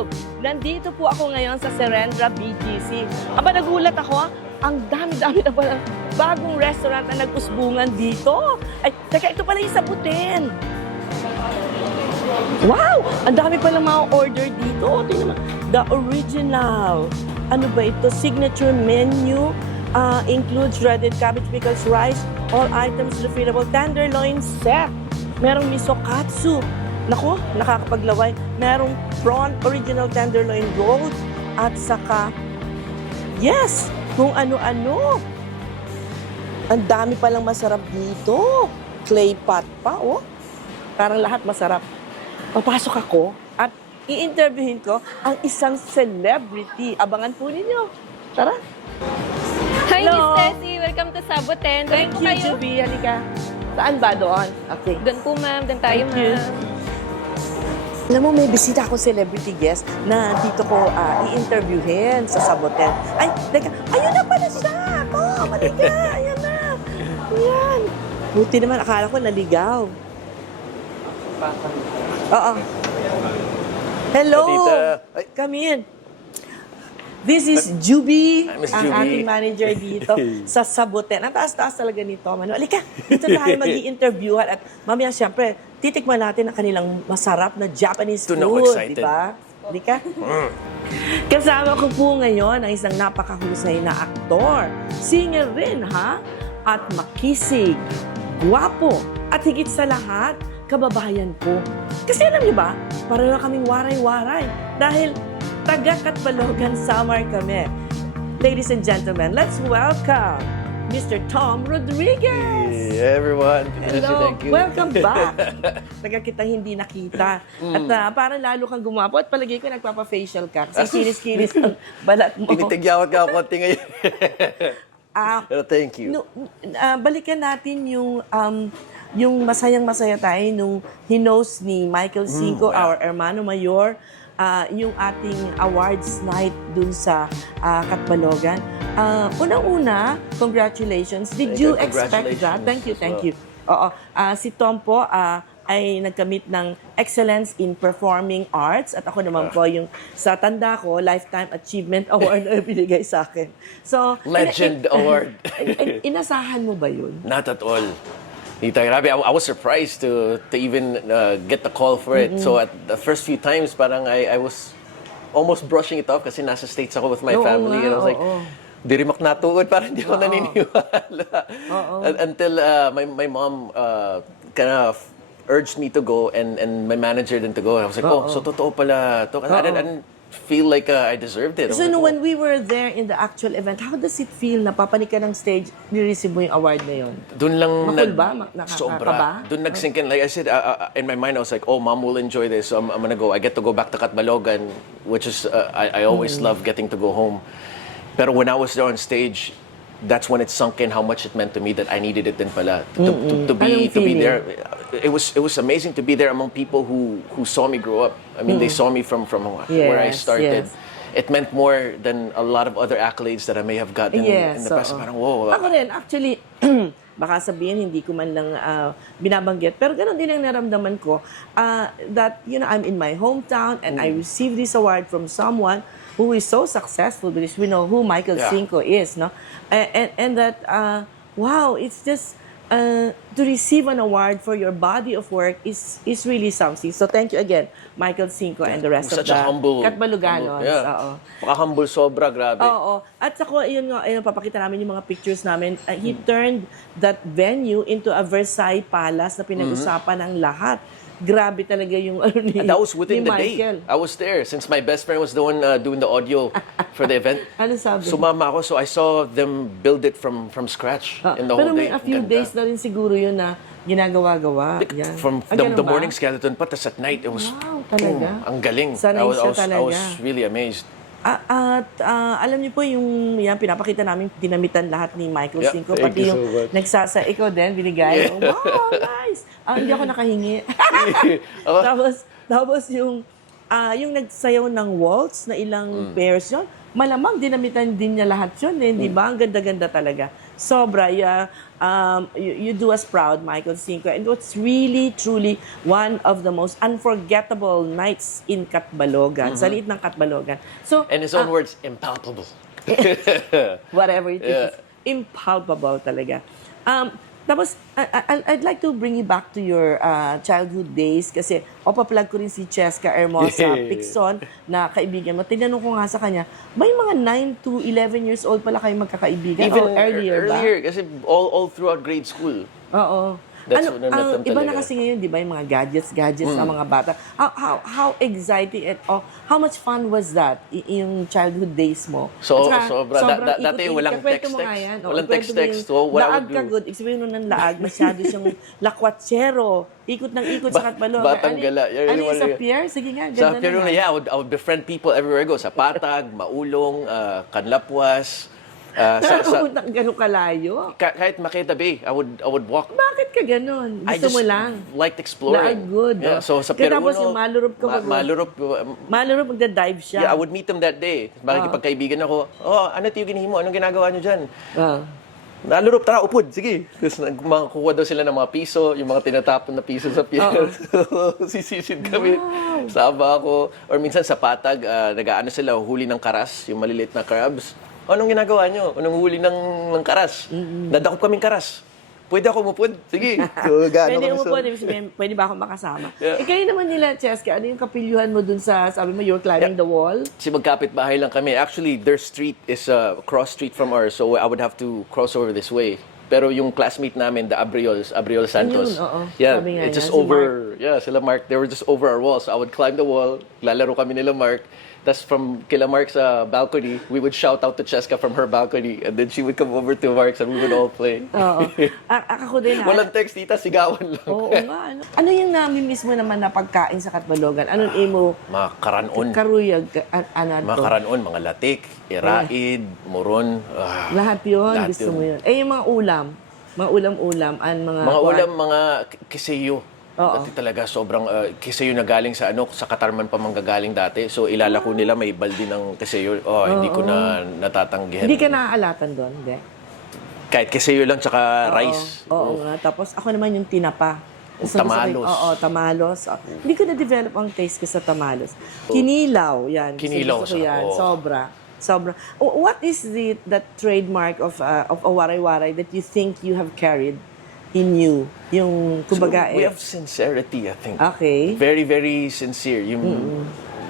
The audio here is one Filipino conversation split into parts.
YouTube. Nandito po ako ngayon sa Serendra BGC. Aba, nagulat ako, ang dami-dami na palang bagong restaurant na nag-usbungan dito. Ay, teka, ito pala yung Sabutin. Wow! Ang dami palang mga order dito. Tingnan mo. The original. Ano ba ito? Signature menu. Includes shredded cabbage, pickles, rice, all items refillable, tenderloin set. Merong miso katsu. Nako, nakakapaglaway. Merong prawn original tenderloin roll. At saka, yes, kung ano-ano. Ang dami palang masarap dito. Clay pot pa, oh. Parang lahat masarap. Papasok ako at i-interviewin ko ang isang celebrity. Abangan po ninyo. Tara. Hi, Hello. Miss Tessie. Welcome to Saboten. Thank Doon po you, kayo. Juby. Halika. Saan ba doon? Okay. Doon po, ma'am. Doon tayo, Thank you. ma'am. Alam mo, may bisita akong celebrity guest na dito ko i-interviewin sa Saboten. Ay, teka. Ayun na pala siya. Oh, malika. Ayan na. Ayan. Buti naman, akala ko naligaw. Oo. Hello. Tita. Ay. Come in. This is Juby, Miss ang Juby. ating manager dito sa Saboten. Ang taas-taas talaga nito, Manu. Alika, dito tayo mag-i-interviewan at mamaya siyempre, titikman natin ang kanilang masarap na Japanese Ito na ako food, excited. di ba? Alika. Kasama ko po ngayon ang isang napakahusay na aktor. Singer rin, ha? At makisig, guwapo, at higit sa lahat, kababayan ko. Kasi alam niyo ba, pareho kaming waray-waray dahil taga-Katbalogan, Samar kami. Ladies and gentlemen, let's welcome Mr. Tom Rodriguez. Hey, everyone. Hello, Thank you. welcome back. Taga kita hindi nakita. At parang lalo kang gumapo at palagi ko nagpapa-facial ka. Kasi kinis-kinis ang balat mo. Tinitigyawat ka ako konti ngayon. Ah, Pero thank you. balikan natin yung masayang-masaya tayo nung hinost ni Michael Cinco, our hermano mayor, yung ating awards night dun sa Katbalogan. Unang-una, congratulations. Did you expect that? Thank you, thank you. Oo. Si Tom po ay nagkamit ng Excellence in Performing Arts at ako naman po yung sa tanda ko, Lifetime Achievement Award na binigay sa akin. So, Legend Award. Inasahan mo ba yun? Not at all. Tita, grabe, I was surprised to even get the call for it. So at the first few times, parang I was almost brushing it off kasi nasa States ako with my Oo family. nga, And I was like, dirimak na tuod, parang hindi ako naniniwala. Until my mom kind of urged me to go and my manager din to go. I was like, so totoo pala to. I didn't feel like I deserved it. So, when we were there in the actual event, how does it feel na papanik ka ng stage, ni-receive mo yung award na yun? Doon lang Makul ba? Nakakaba? sobra. Doon nag-sink in. Like I said, in my mind, I was like, oh, mom will enjoy this. So I'm gonna go. I get to go back to Katbalogan, which is, I always love getting to go home. Pero when I was there on stage, that's when it sunk in how much it meant to me that I needed it din pala. To be there. It was amazing to be there among people who saw me grow up. I mean, they saw me from where I started. Yes. It meant more than a lot of other accolades that I may have gotten in the past. Parang, whoa. Ako rin, actually, baka sabihin, hindi ko man lang binabanggit. Pero ganun din ang naramdaman ko that, I'm in my hometown and I received this award from someone who is so successful because we know who Michael Cinco is, no? And that, wow, it's just, to receive an award for your body of work is really something. So thank you again, Michael Cinco and the rest of Such the a humble. Katbaloganos. Yeah. Oo. Maka-humble sobra, grabe. Oo. At saka, yun nga, papakita namin yung mga pictures namin. He turned that venue into a Versailles Palace na pinag-usapan ng lahat. Grabe talaga yung ni And that was within ni the day. Michael. I was there since my best friend was the one doing the audio for the event. Ano sabi? Sumama ako, so I saw them build it from scratch in the Pero whole may day. a few Ang ganda. days na rin siguro yun na ginagawa-gawa. Yan. From Ganun the ba? morning skeleton pa, tas at night, it was, Wow, talaga? ang galing. Sanay siya I talaga. was really amazed. At alam niyo po yung pinapakita namin, dinamitan lahat ni Michael Yeah, Cinco. thank Pati you yung so much. ikaw din, binigay. Yeah. Wow, nice! Hindi ako nakahingi. Ako- tapos yung nagsayaw ng waltz na ilang pairs yun, malamang dinamitan din niya lahat yun, di ba? Ang ganda-ganda talaga. Sobra. Yeah. You do us proud, Michael Cinco. And it's really, truly one of the most unforgettable nights in Catbalogan, sa liit ng Catbalogan. So, And his own words, impalpable. whatever it is, Yeah. it's impalpable talaga. Tapos, I'd like to bring you back to your childhood days kasi paplug ko rin si Cheska Hermosa Picson na kaibigan mo. Tinanong ko nga sa kanya, may mga 9 to 11 years old pala kayo magkakaibigan? Even o earlier ba? earlier, kasi all throughout grade school. Oo. That's Ano, what natam iba na talaga. kasi ngayon, di ba, yung mga gadgets ng mga bata. How exciting how much fun was that, yung childhood days mo? So, At saka, sobra. sobrang Dati ikot-ikot. walang Kwento mo text-text. nga yan. Walang Kwento mo text-text. yung So, what I laag would ka do- good. Sabihin nun ng laag, masyado siyang lakwatsero. Ikot ng ikot sa Catbalogan. Batang gala. Yeah, Ano really yung sa wanna- pier? Sige nga, Sa ganda pero na. yeah, I would befriend people everywhere I go. Sa Patag, Maulong, Kanlapuas. Pumunta ka ganun kalayo? Kahit Makita Bay, I would walk. Bakit ka ganun? I Gusto just mo lang? liked exploring. Laag good. Yeah, so sa Kaya Peru, tapos yung malurup ka ba? malurup. Malaro magda-dive siya. Yeah, I would meet them that day. Makikipagkaibigan ako. Oh, ano yung ginihimo? Anong ginagawa niyo dyan? Nalurup, tara, upod, sige. Tapos kukuha daw sila ng mga piso, yung mga tinatapon na piso sa pier. Sisisid kami. Saba ako. Or minsan sa Patag, nag-aano sila, huli ng karas, yung maliliit na crabs. Anong ginagawa nyo? Anong huli ng karas? Nadakop kaming karas. Pwede ako umupod? Sige. So, gaano Pwede kami mo sa- po, pwede ba ako makasama? Yeah. Kayo naman nila, Cheska, ano yung kapilyuhan mo dun sa, sabi mo, you're climbing the wall? Kasi magkapit bahay lang kami. Actually, their street is a cross street from ours, so I would have to cross over this way. Pero yung classmate namin, the Abriol Santos. Ayun, oo. Yeah, Sabi nga it's just niya, si over, yeah, sila Mark, they were just over our wall. So I would climb the wall, lalaro kami nila Mark. Tapos from kila Mark sa balcony, we would shout out to Cheska from her balcony, and then she would come over to Mark's and we would all play. Oo. Ako din, ha? Walang text, tita, sigawan lang. Oo nga. Ano yung nami-miss mo naman na pagkain sa Catbalogan? Anong imo? Mga karanon. Karuyag, ano Mga to? karanon, mga latik, iraid, moron. Lahat yun, Lahat gusto yun. mo yun. Eh, yung mga ulam, mga ulam-ulam, Mga ulam, mga kiseyo. Oo. Dati talaga sobrang kiseyo na galing sa sa Katarman pa manggagaling dati. So ilalako nila may baldi ng kiseyo. Hindi ko na natatanggihan. Hindi ka naaalatan doon, hindi? Kahit kiseyo lang tsaka rice. Oo nga. Tapos ako naman yung tinapa. Gusto ko Tamalos. Oo, tamalos. Hindi ko na-develop ang taste ko sa tamalos. Kinilaw, yan. Kinilaw, Gusto ko yan. oo. Sobra. What is that trademark of a waray-waray that you think you have carried in you? Yung, kumbaga, We have sincerity, I think. Okay. Very, very sincere. Yung,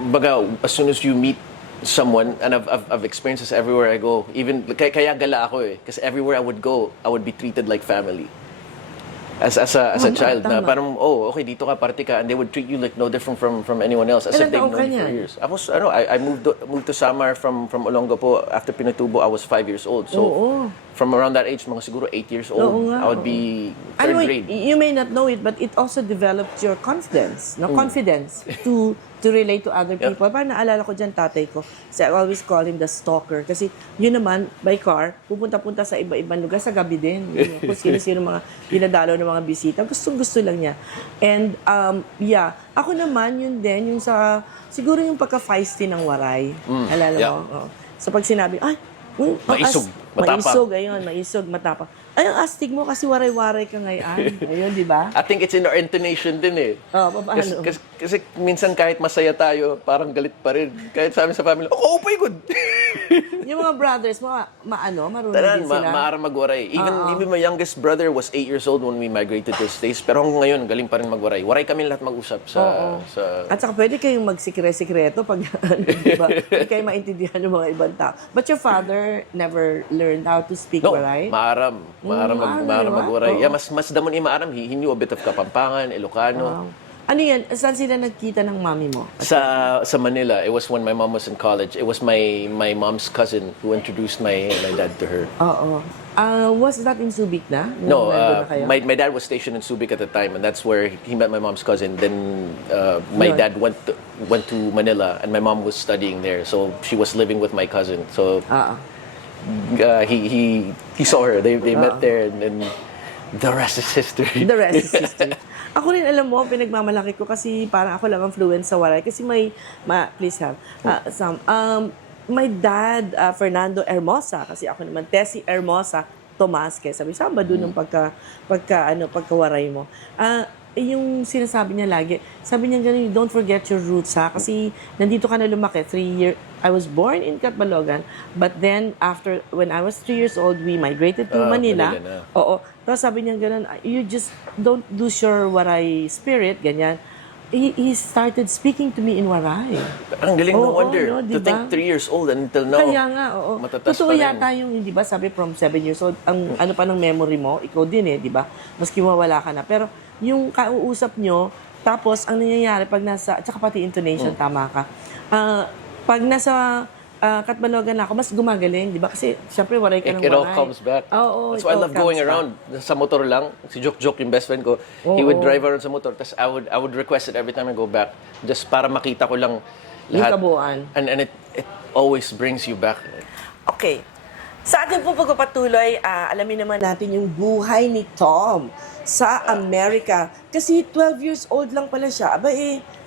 baga, as soon as you meet someone, and I've experienced this everywhere I go, even, kaya gala ako eh. Kasi everywhere I would go, I would be treated like family. As a child na tama. parang okay dito ka party ka and they would treat you like no different from anyone else as Ilan if they've taon known ka you for niyan? years. I moved to Samar from Olongapo after Pinatubo. I was 5 years old. So Oo. from around that age mga siguro 8 years old. Oo nga, I would be third Ano, grade. you may not know it, but it also develops your confidence, confidence to relate to other Yeah. people. Parang naalala ko dyan, tatay ko. So I always call him the stalker. Kasi yun naman, by car, pupunta-punta sa iba-ibang lugar, sa gabi din. Kung sino-sino mga dinadalaw ng mga bisita. Gustong-gusto lang niya. And, yeah, ako naman, yun din, yung sa, siguro yung pagka-feisty ng waray. Alala yeah. mo? Oo. So pag sinabi, ay, Maisog, matapang. Maisog, ayun, maisog, matapang. Ay, ang astig mo kasi waray-waray ka ngayon. Ayun, di ba? I think it's in our intonation din eh. Oo, paano? Kasi minsan kahit masaya tayo, parang galit pa rin. Kahit sa amin sa family, okay, good. Yung mga brothers mo, marunong Tanan, din sila. maara magwaray. Even my youngest brother was 8 years old when we migrated to the States. Pero hanggang ngayon, galing pa rin magwaray. Waray kami lahat mag-usap sa... At saka pwede kayong magsikre-sikreto pag, di ba? Hindi kayo maintindihan ng mga ibang tao. But your father never learned how to speak No, waray? maaram. Maaram maaram, magwaray. oo. Yeah, mas damon maaram. He knew a bit of Kapampangan, Ilocano. Ano yan? Saan sila nagkita ng mami mo? Sa Manila, it was when my mom was in college. It was my mom's cousin who introduced my dad to her. Oo. Was that in Subic na? No, Nung nandun na kayo? my dad was stationed in Subic at the time, and that's where he met my mom's cousin. Then my Yun. dad went to Manila, and my mom was studying there, so she was living with my cousin. So Oo. he saw her. They met there, and then the rest is history. The rest is history. Ako rin, alam mo, pinagmamalaki ko kasi parang ako lang ang fluent sa waray. Kasi please have, my dad, Fernando Hermosa, kasi ako naman, Tessie Hermosa, Tomas, kaya sabi, Sabado nung pagkawaray mo. Yung sinasabi niya lagi, sabi niya ganun, don't forget your roots ha, kasi nandito ka na lumaki, 3 years, I was born in Catbalogan, but then when I was 3 years old, we migrated to Manila. Manila na. Oo. Tapos sabi niya ganun, you just don't lose your Waray spirit, ganyan. He started speaking to me in Waray. Ang galing, no Oo, wonder. no, To diba? think 3 years old and until now, Kaya nga, oo. matatas Totoo pa rin. yata yung, di ba, sabi from 7 years old, ang ano pa ng memory mo, ikaw din di ba? Maski mawala ka na. Pero yung kauusap nyo, tapos ang nangyayari pag at saka pati intonation, tama ka. Pag nasa Catbalogan na ako, mas gumagaling, di ba? Kasi, syempre, waray ka ng it all waray. comes back. Oo, That's it why I all love going comes back. around sa motor lang. Si Jok yung best friend ko. He would drive around sa motor. Tapos I would request it every time I go back. Just para makita ko lang Yung lahat. kabuuan. And it always brings you back. Okay. Sa ating pong pagpapatuloy, alamin naman natin yung buhay ni Tom sa Amerika. Kasi 12 years old lang pala siya. Aba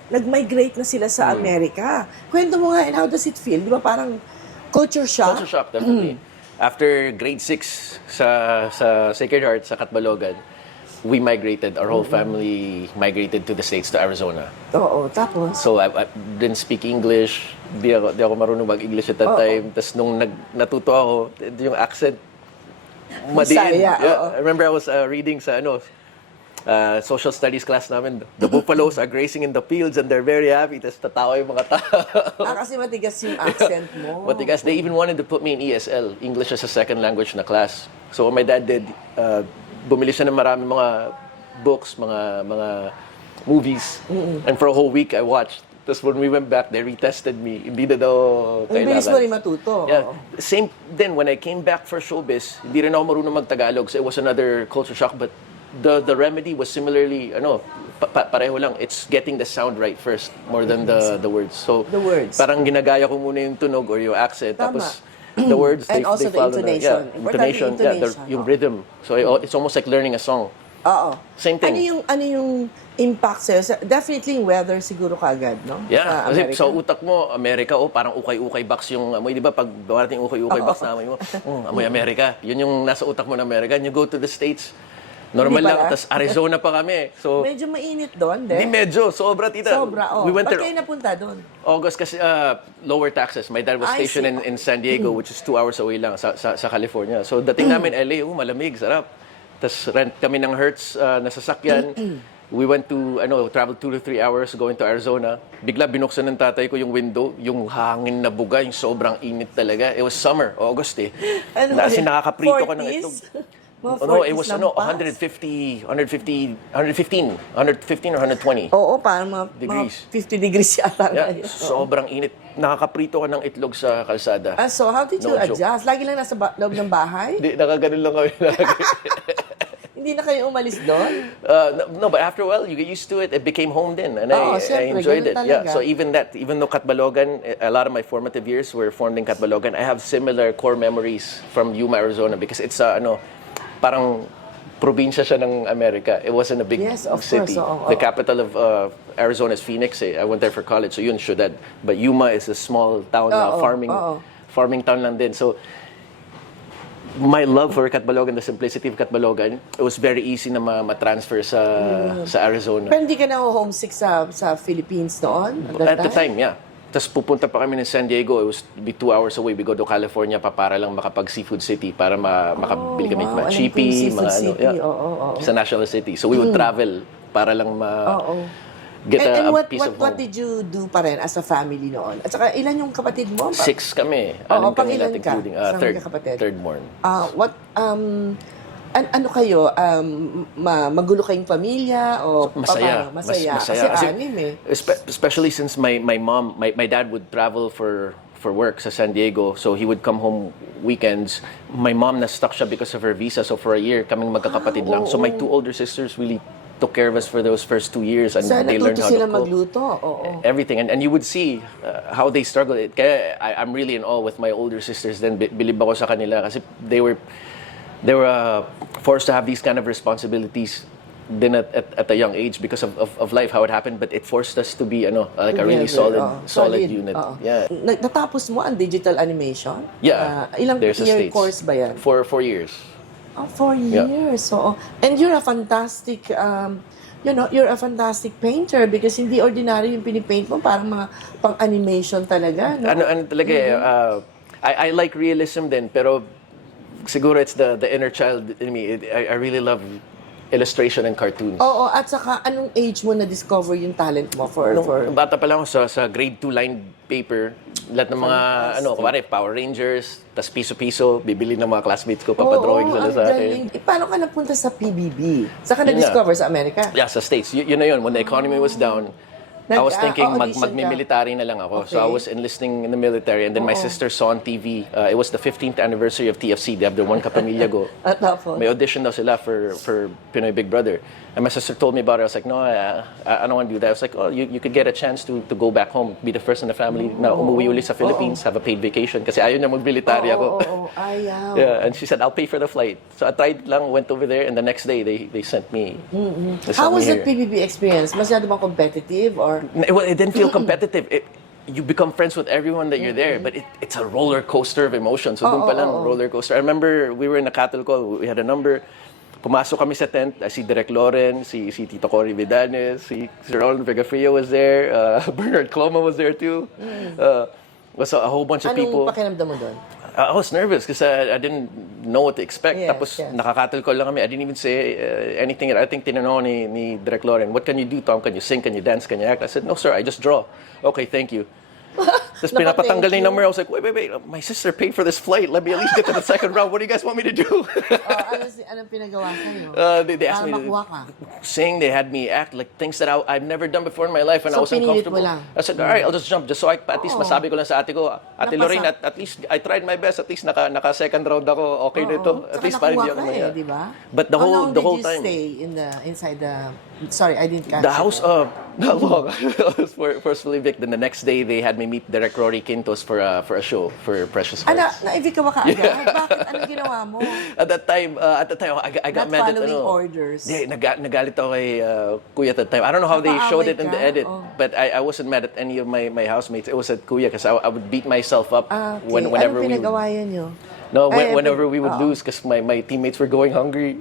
nag-migrate na sila sa Amerika. Kwento mo nga, and how does it feel? Di ba parang culture shock? Culture shock, definitely. After grade 6 sa Sacred Heart, sa Catbalogan, we migrated. Our whole family migrated to the States, to Arizona. Oo, tapos? So I didn't speak English. Di ako marunong mag-English at that time. Tapos nung natuto ako, yung accent, madiin. Bisaya, Yeah. oo. I remember I was reading sa social studies class namin. The buffaloes are grazing in the fields and they're very happy. Tapos tatawa yung mga tao. Kasi matigas yung accent mo. Matigas. They even wanted to put me in ESL, English as a second language na class. So what my dad did, bumili siya ng maraming mga books, mga movies. And for a whole week, I watched. Tapos when we went back, they retested me. Hindi na daw Ang bilis mo rin kailangan. matuto. Yeah. Same then when I came back for showbiz, hindi rin ako marunong mag-Tagalog. So it was another culture shock. But the remedy was similarly, pareho lang. It's getting the sound right first more than the words. So The words. parang ginagaya ko muna yung tunog or yung accent. Tama. Tapos the words, And they also the follow intonation. Na, Importante intonation. yung intonation. Yung rhythm. So it's almost like learning a song. Oo. Same thing. Ano yung impact sa'yo? Definitely weather siguro kagad, no? Yeah, Sa kasi Amerika. sa utak mo, Amerika, parang ukay-ukay box yung amoy. Di ba pag darating ukay-ukay box na amoy mo, amoy Amerika. Yun yung nasa utak mo na Amerika. And you go to the States, normal Hindi lang. pala. Tapos Arizona pa kami. So, Medyo mainit doon, hindi medyo. Sobra, tita. Sobra, We went Ba't there kayo napunta doon? August kasi lower taxes. My dad was I stationed see. in San Diego, which is 2 hours away lang sa California. So dating namin LA, malamig, sarap. Tapos rent kami ng Hertz na sasakyan. We went to, traveled 2 to 3 hours going to Arizona. Bigla binuksan ng tatay ko yung window, yung hangin na buga, yung sobrang init talaga. It was summer, August Kasi nakakaprito ka ng 40s? itlog. Mga No, it 40s was lampas? 115 or 120. Oo, parang mga Degrees. 50 degrees yata. Yeah, ngayon. sobrang init. Nakakaprito ka ng itlog sa kalsada. So how did you No joke. adjust? Lagi lang nasa loob ng bahay? Hindi, nakaganon lang kami lagi. Hindi na kayo umalis doon? No, but after a while, you get used to it. It became home then, and Oo, I syempre, enjoyed it. ganun Yeah, talaga. so even though Catbalogan, a lot of my formative years were formed in Catbalogan, I have similar core memories from Yuma, Arizona, because it's parang probinsya siya ng Amerika. It wasn't a big Yes, of city. course, oo, The oo. capital of Arizona is Phoenix. I went there for college, so yun, Ciudad. But Yuma is a small town, Oo, farming town lang din. So my love for Catbalogan, the simplicity of Catbalogan, it was very easy na ma-transfer sa Arizona. Pero hindi ka na homesick sa Philippines noon? At the time, yeah. Tapos pupunta pa kami ng San Diego. It was be 2 hours away. We go to California pa para lang makapag Seafood City para makabili kami wow. mga Alam ko chippy, yung Seafood mga City. Oo. sa National City. So we would travel para lang get And a what piece of what home. did you do pa rin as a family noon? At saka ilan yung kapatid mo? 6 kami. Oo, Anim kami pang-ilan lahat, ka? including Isang third magkakapatid? born. Ano kayo? Magulo kayong pamilya? O Masaya. paano? Masaya. Masaya. Kasi anim eh. Especially since my dad would travel for work sa San Diego, so he would come home weekends. My mom na stuck siya because of her visa, so for a year kaming magkakapatid lang. So my 2 older sisters really took care of us for those first 2 years, and So they learned natuto how sila to cook. magluto? Oo. Everything, and you would see how they struggle. Kaya I'm really in awe with my older sisters. Then bilib ako sa kanila kasi they were forced to have these kind of responsibilities then at a young age because of life, how it happened. But it forced us to be like a really solid unit. Oo. Yeah. Natapos mo ang digital animation? Yeah. Ilang There's a year States. course ba yan? For 4 years. Oh, 4 Yeah. years. So, and you're a fantastic, you're a fantastic painter because hindi ordinary yung pinipaint mo, parang mga pang-animation talaga, no? Ano talaga I like realism din, pero siguro it's the inner child in me. I really love illustration and cartoons. Oo, at saka anong age mo na-discover yung talent mo for... Bata pa lang ako sa grade 2 lined paper, lahat ng mga, kumari, Power Rangers, tas piso-piso, bibili ng mga classmates ko, papadrawing sila sa akin. Paano ka napunta sa PBB? Saan ka na-discover sa Amerika? Yeah, sa States. Yun na yun. When the economy was down, I was thinking audition ka. magmimilitary na lang ako. So Okay. I was enlisting in the military, and then my sister saw on TV, it was the 15th anniversary of TFC. They have their One Kapamilya Go. At tapos? May audition daw sila for Pinoy Big Brother. And my sister told me about it. I was like, no, I don't want to do that. I was like, oh, you could get a chance to go back home, be the first in the family na umuwi uli sa Philippines, have a paid vacation. Kasi ayaw niya mag-military ako. Ayaw. Yeah, and she said, I'll pay for the flight. So I tried lang, went over there, and the next day, they sent me. They sent How me was the here. PBB experience? Masyado bang competitive or... Well, it didn't feel competitive. You become friends with everyone that you're there, but it's a roller coaster of emotions. So doon pa lang, roller coaster. I remember we were in a cattle call, we had a number. Pumasok kami sa tent, si Direk Loren, si Tito Cory Vidanes, si Sir Roland Vigafrio was there, Bernard Cloma was there too. Was a whole bunch of people. Anong pakiramdam mo doon? I was nervous because I didn't know what to expect. Yes, Tapos nakakatal ko lang kami. I didn't even say anything. I think tinanong ni Direk Loren, what can you do, Tom? Can you sing? Can you dance? Can you act? I said, no, sir, I just draw. Okay, thank you. Tapos pinapatanggal na yung number. I was like, wait. My sister paid for this flight. Let me at least get to the second round. What do you guys want me to do? Anong pinagawa sa'yo? They asked me Para to makuha ka. sing. They had me act like things that I've never done before in my life, and So, I was pinilit uncomfortable. mo lang? I said, all right, I'll just jump. Just so at least masabi ko lang sa ate ko, Ate Lorraine, at least I tried my best. At least naka second round ako. Okay na ito. At Saka least parang nakuha hindi ako ka maya. di ba? But the whole How long time. did you stay inside the... Sorry, I didn't catch The it. house, not long. I was forcefully evicted. Then the next day, they had me meet Derek Rory Quintos for a show for Precious Hearts. Na-evict ka ba kaagad? Bakit? Anong ginawa mo? At that time, I got Not mad at following orders. Yeah, nagalit ako kay Kuya at that time. I don't know how they showed it in the Napaaway edit, ka? Oh. but I wasn't mad at any of my housemates. It was at Kuya because I would beat myself up Okay. whenever Anong we would, pinagawayan nyo? whenever we would lose because my teammates were going hungry.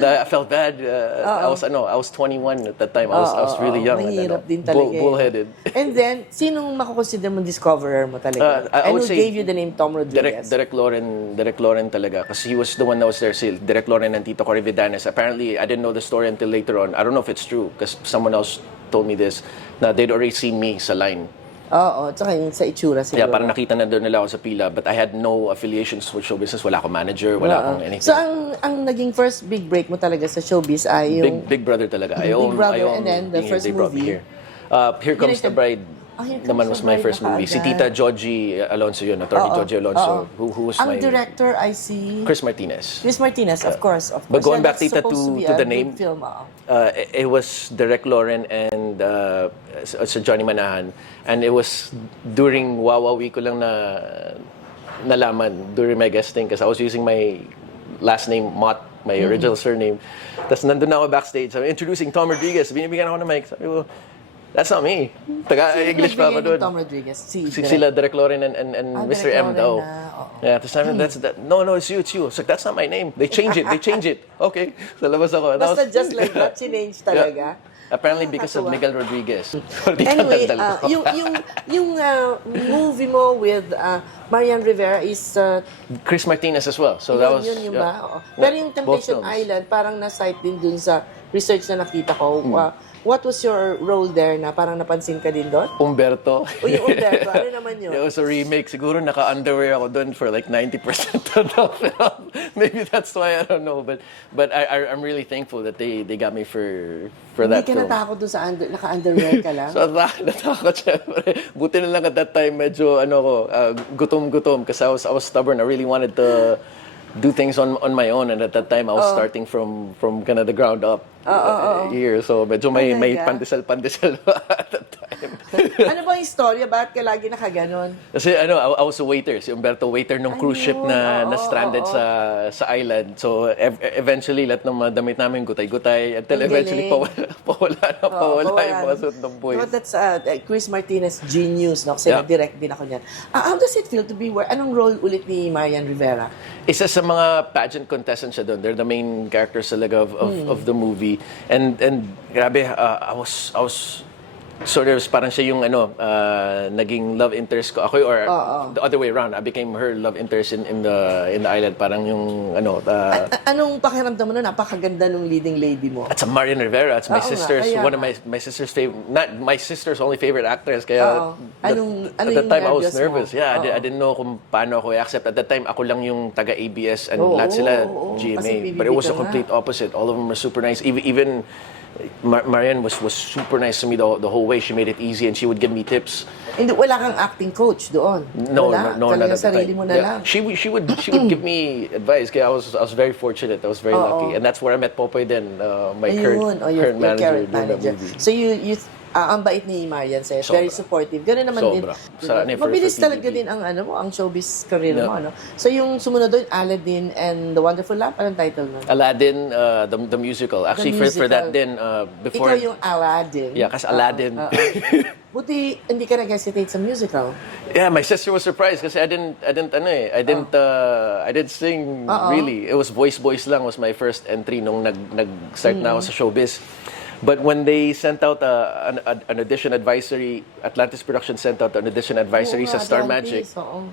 I felt bad. I was 21 at that time. I was really young. Mahirap din talaga. Bullheaded. And then, sinong makukonsider mo discoverer mo talaga? I And would who say gave you the name Tom Rodriguez? Derek Loren talaga. Because he was the one that was there. Si Derek Loren and Tito Cory Vidanes. Apparently, I didn't know the story until later on. I don't know if it's true because someone else told me this. Na they'd already seen me sa line. Oo, tsaka yung sa itsura siguro. Yeah, parang nakita na doon nila ako sa pila. But I had no affiliations with show business. Wala akong manager, wala akong anything. So, ang naging first big break mo talaga sa showbiz ay yung... Big Brother talaga. Big Brother, and then the being here. first They brought me movie. here. Here Comes the Bride. Here Comes Naman the was my Bride first na movie. Si kaagad. Tita Georgie Alonso yun, Attorney Georgie Alonso, who was Ang my... director ay si... Chris Martinez. Chris Martinez, of course. But going Yeah, back, that's Tita, supposed be to a the big name, film, it was Derek Loren and Sir Johnny Manahan. And it was during Wawa Week ko lang nalaman during my guesting because I was using my last name, Mott, my original surname. Tapos nandun na ako backstage. Sabi, introducing Tom Rodriguez. Binibigyan ako ng mic. Sabi ko, that's not me. Taga-English pa ako Nagbigay ni doon. Tom Rodriguez. Sila Derek Loren and Mr. Derek M Loren daw. na, oo. Yeah, tapos sabi, no, it's you. I was like, that's not my name. They change it. Okay. Sa labas ako. And I Basta was- just like that, change talaga. Apparently because of Nakakatuwa. Miguel Rodriguez. Anyway, Dinadaldal ko. yung movie mo with Marian Rivera is Chris Martinez as well. So that was yun yeah. ba? Oo. Pero yung Both Temptation films. Island, parang na-cite din dun sa research na nakita ko. What was your role there na parang napansin ka din doon? Umberto. O yung Umberto, ano naman yun? It was a remake. Siguro naka-underwear ako doon for like 90% of the film. Maybe that's why, I don't know. But I'm really thankful that they got me for that Hindi ka film. natakot doon sa naka-underwear ka lang? So natakot syempre. Buti na lang at that time medyo gutom-gutom kasi I was stubborn. I really wanted to do things on my own, and at that time I was starting from kind of the ground up here. So medyo may Talaga? pandesal at that time. Ano bang istorya? Bakit ka lagi nakaganon? Kasi I was a waiter, si Umberto, waiter ng cruise ship na stranded sa island. So eventually lahat ng mga damit namin gutay-gutay until Ang eventually galing. pawala yung mga suit ng boys. So that's Chris Martinez genius, no? Kasi Yeah. nag-direct din ako niyan. How does it feel to be anong role ulit ni Marian Rivera? Isa sa mga pageant contestants siya doon. They're the main characters talaga of the movie. And grabe, I was sort of parang siya yung naging love interest ko. Ako or the other way around. I became her love interest in the island. Parang yung Anong pakiramdam mo na napakaganda nung leading lady mo? At sa Marian Rivera, it's my Oo nga, sister's, kaya one of nga. my sister's favorite, not my sister's only favorite actress. Kaya Ano at the yung time I was nervous mo? nervous. Yeah, Oo. I didn't know kung paano ako i-accept. At that time, ako lang yung taga-ABS and lahat sila Kasi GMA. PBB But it was ka a nga. complete opposite. All of them were super nice. Even Marian was super nice to me the whole way. She made it easy and she would give me tips. Hindi, wala kang acting coach doon? No, Wala? no, Talagang not at the sarili time. mo na Yeah. lang? She would give me advice. Kaya I was very fortunate. I was very lucky, and that's where I met Popoy. Then my Ayun, current your manager current during that manager. movie. So ang bait ni Marian sa'yo, Sobra. very supportive. Ganun naman Sobra. din. Sa- for Mabilis PBB. talaga din ang showbiz career mo. Yeah. Ano? So yung sumunod doon, Aladdin and The Wonderful Lamp, anong title nun? Aladdin, the musical. Actually, for that musical. then before. Ikaw yung Aladdin. Yeah, kasi Aladdin. Buti hindi ka nag-hesitate sa musical. Yeah, my sister was surprised kasi I didn't sing really. It was voice lang was my first entry nung nag-start na ako sa showbiz. But when they sent out an audition advisory, Atlantis Productions sent out an audition advisory Oo sa nga, Star Atlantis, Magic. oo.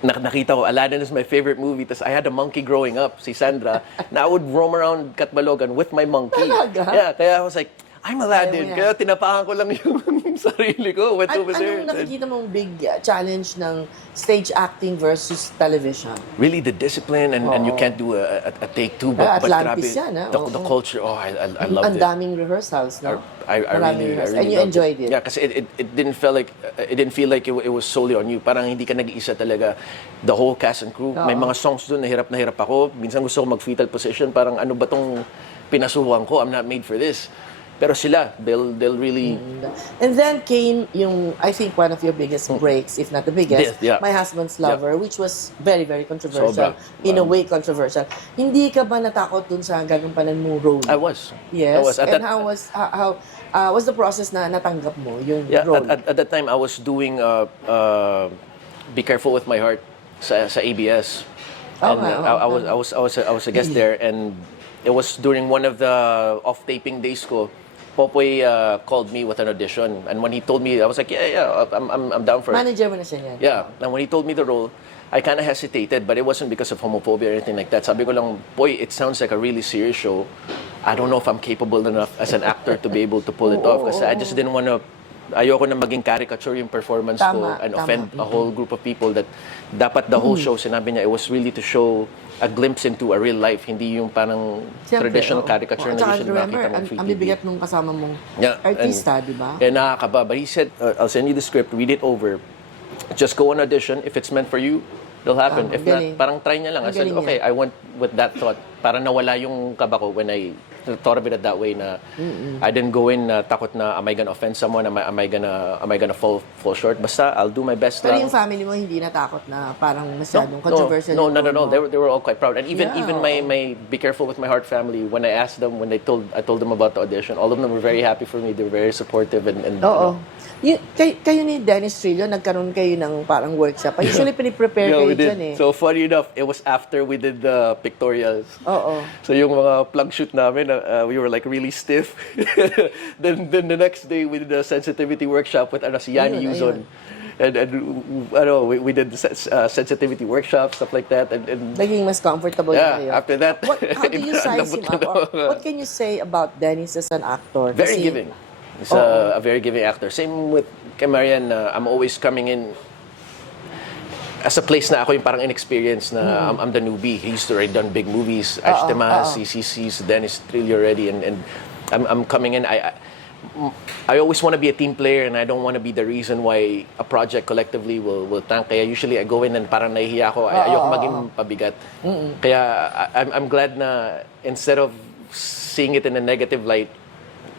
Nakita ko, Aladdin is my favorite movie. Tapos I had a monkey growing up, si Sandra, na I would roam around Catbalogan with my monkey. Talaga? Yeah, kaya I was like, I'm Ayaw mo Aladdin. yan. Kaya tinapakan ko lang yung sarili ko. Went over there. Anong nakikita mong big challenge ng stage acting versus television? Really, the discipline and you can't do a take two. But Atlantis grabe, yan, the culture, I loved Ang it. daming rehearsals, no? I Maraming really rehearsals. And you loved enjoyed it? Yeah, kasi it didn't feel like it was solely on you. Parang hindi ka nag-iisa talaga. The whole cast and crew. May mga songs doon, na hirap ako. Minsan gusto ko mag-fetal position. Parang ano ba tong pinasuhan ko? I'm not made for this. Pero sila, they'll really... And then came yung, I think, one of your biggest breaks, if not the biggest, Yeah. My Husband's Lover, which was very, very controversial. Sobra. In a way, controversial. Hindi ka ba natakot dun sa gagampanan mo role? I was. Yes. I was. And how was the process na natanggap mo yung Yeah, role? at that time, I was doing Be Careful with My Heart sa ABS. Oh, And wow. I was a guest there, and it was during one of the off-taping days ko. Popoy called me with an audition, and when he told me, I was like, yeah, I'm down for it. Manager mo na siya niyan? Yeah, and when he told me the role, I kind of hesitated, but it wasn't because of homophobia or anything like that. Sabi ko lang, boy, it sounds like a really serious show. I don't know if I'm capable enough as an actor to be able to pull it off, kasi I just didn't want to. Ayoko na maging caricature yung performance ko Tama, and tama. offend a whole group of people that dapat the whole show, sinabi niya, it was really to show a glimpse into a real life, hindi yung parang Siyempre, traditional oo. caricature At na saka usually remember, makita mo ang sa ang TV. bibigat nung kasama mong Yeah, artista, di ba? Kaya nakakaba. But he said, I'll send you the script, read it over. Just go on audition. If it's meant for you, it'll happen. If galing. not, parang try niya lang. I Ang said, galing okay, I went with that thought. Para nawala yung kaba ko when I thought of it that way na I didn't go in takot na am I gonna offend someone, am I gonna fall short. Basta I'll do my best Pero lang. yung family mo hindi natakot na parang masyadong controversial No, yung not at role all. mo? They were all quite proud. And even Yeah. my Be Careful with My Heart family, when I asked them, when I told them about the audition, all of them were very happy for me. They were very supportive and Oo. Kayo ni Dennis Trillo, nagkaroon kayo ng parang workshop. Usually, piniprepare Yeah, kayo we did. dyan eh. So funny enough, it was after we did the pictorials. Oo. So yung mga plug shoot namin, we were like really stiff. then the next day we did a sensitivity workshop with si Yani Ayun, Yuzon. And we did sensitivity workshop, stuff like that. And Naging mas comfortable na yeah, kayo. after that, How do you size him up? Or what can you say about Dennis as an actor? very Kasi- giving. He's a very giving actor. Same with kay Marian, I'm always coming in as a place na ako yung parang inexperienced na I'm the newbie. He used to already done big movies. Ash Temas, CCC's, Dennis Trillo already, and I'm coming in. I always want to be a team player, and I don't want to be the reason why a project collectively will tank. Kaya usually I go in and parang nahihiya ako. Ayoko maging pabigat. Kaya I'm glad na instead of seeing it in a negative light,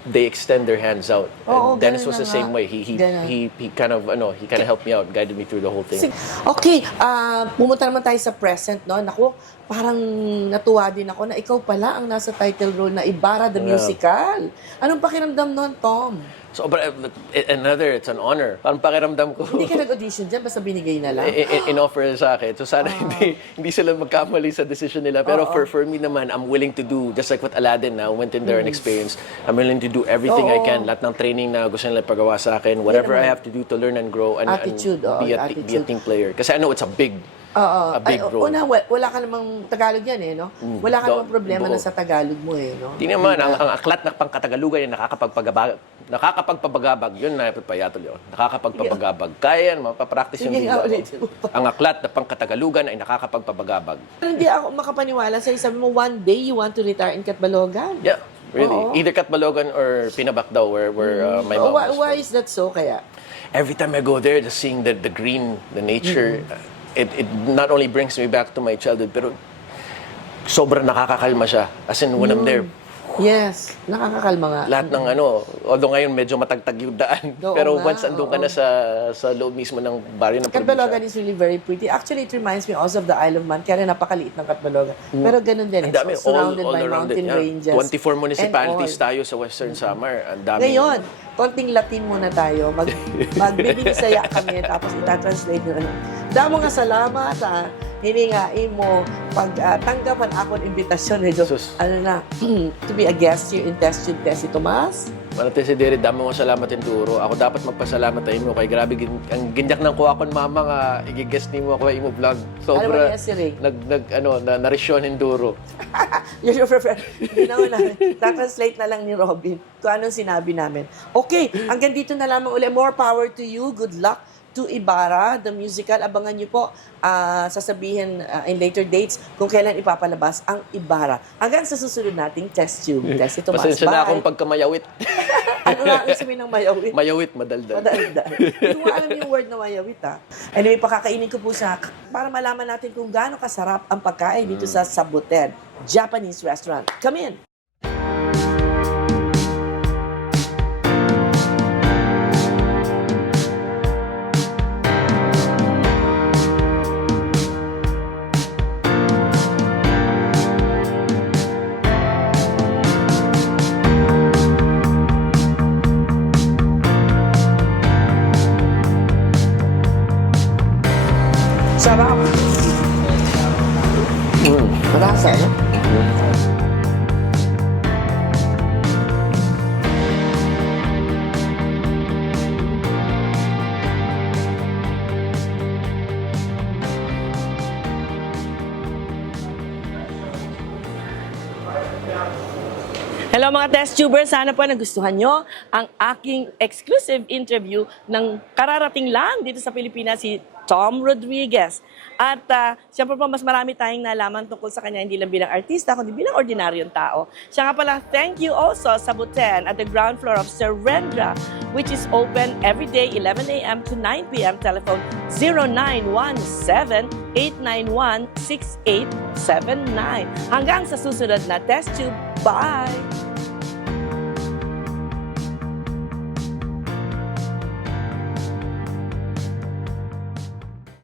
they extend their hands out. Oo, And Dennis ganun was the na same nga. way. Ganun. He kind of helped me out, guided me through the whole thing. Okay, pumunta naman tayo sa present, no? Naku, parang natuwa din ako na ikaw pala ang nasa title role na Ibarra the Yeah. Musical. Anong pakiramdam nun, Tom? So, but it's an honor. Parang pakiramdam ko. Hindi ka nag-audition dyan, basta binigay na lang. In-offer sa akin. So sana hindi sila magkamali sa decision nila. Pero for me naman, I'm willing to do, just like what Aladdin na went in there and experienced, I'm willing to do everything I can. Lahat ng training na gusto nila pagawa sa akin, whatever I have to do to learn and grow and Attitude, be a team player. Kasi I know it's a big role. Una, wala ka namang Tagalog yan eh, no? Wala ka namang problema na sa Tagalog mo eh, no? Di naman, ang aklat na pangkatagalugan yung nakakapagpabagabag, yun na payatol yun. Nakakapagpabagabag. Kaya yan, mapapractice yung Sige nga video. ulit. Ang aklat na pangkatagalugan ay nakakapagpabagabag. Hindi ako makapaniwala sa sabi mo, one day you want to retire in Catbalogan. Yeah, really. Oo. Either Catbalogan or Pinabacdao where my mom was Why from. is that so kaya? Every time I go there, just seeing the green, the nature, it not only brings me back to my childhood, pero sobrang nakakakalma siya. As in, when I'm there, Yes, nakakakalma nga. lahat ng although ngayon medyo matagtag yung daan, Oo pero nga, once andun ka na sa loob mismo ng baryo ng Catbalogan probinsya. is really very pretty. Actually, it reminds me also of the Isle of Man, kaya napakaliit ng Catbalogan. Pero ganun din, Ang dami, it's surrounded all by around it. mountain Yeah. ranges. 24 municipalities and all. tayo sa Western Samar. Ang dami. Ngayon, konting Latin muna tayo. Magbibisaya kami, tapos itatranslate nyo. Damo nga salamat, hiningain mo pag tanggapan ako ng imbitasyon medyo Sus. to be a guest here in Test Tube Tessie Tomas. Manate si Dere, damo nga salamat yung Duro. Ako dapat magpasalamat tayo mo kay grabe ang ginyak ng kuha kon mama nga igigest nimo ako imo vlog. Ano ba Sobra niya si Ray? narisyon yung Duro. Your preferred. Translate na lang ni Robin kung anong sinabi namin. Okay, hanggang dito na lamang ulit. More power to you. Good luck to Ibarra, the musical. Abangan niyo po, sasabihin in later dates kung kailan ipapalabas ang Ibarra. Hanggang sa susunod nating Test Tube. Tessie Tomas. Pasensya na akong Bye. pagkamayawit. Ano nga ang sabihin ng mayawit? Mayawit, madaldal. Madaldal. Hindi ko alam yung word na mayawit, ha? Anyway, pakakainin ko po para malaman natin kung gaano kasarap ang pagkain dito sa Sabuten Japanese restaurant. Come in! Sarap! Marasa, no? Hello mga test tubers, sana po nagustuhan nyo ang aking exclusive interview ng kararating lang dito sa Pilipinas, si Tom Rodriguez. At siyempre po mas marami tayong nalaman tungkol sa kanya, hindi lang bilang artista, kundi bilang ordinaryong tao. Siya nga pala, thank you also sa Buten at the ground floor of Serendra, which is open every day 11 a.m. to 9 p.m. Telephone 0917-891-6879. Hanggang sa susunod na test tube. Bye!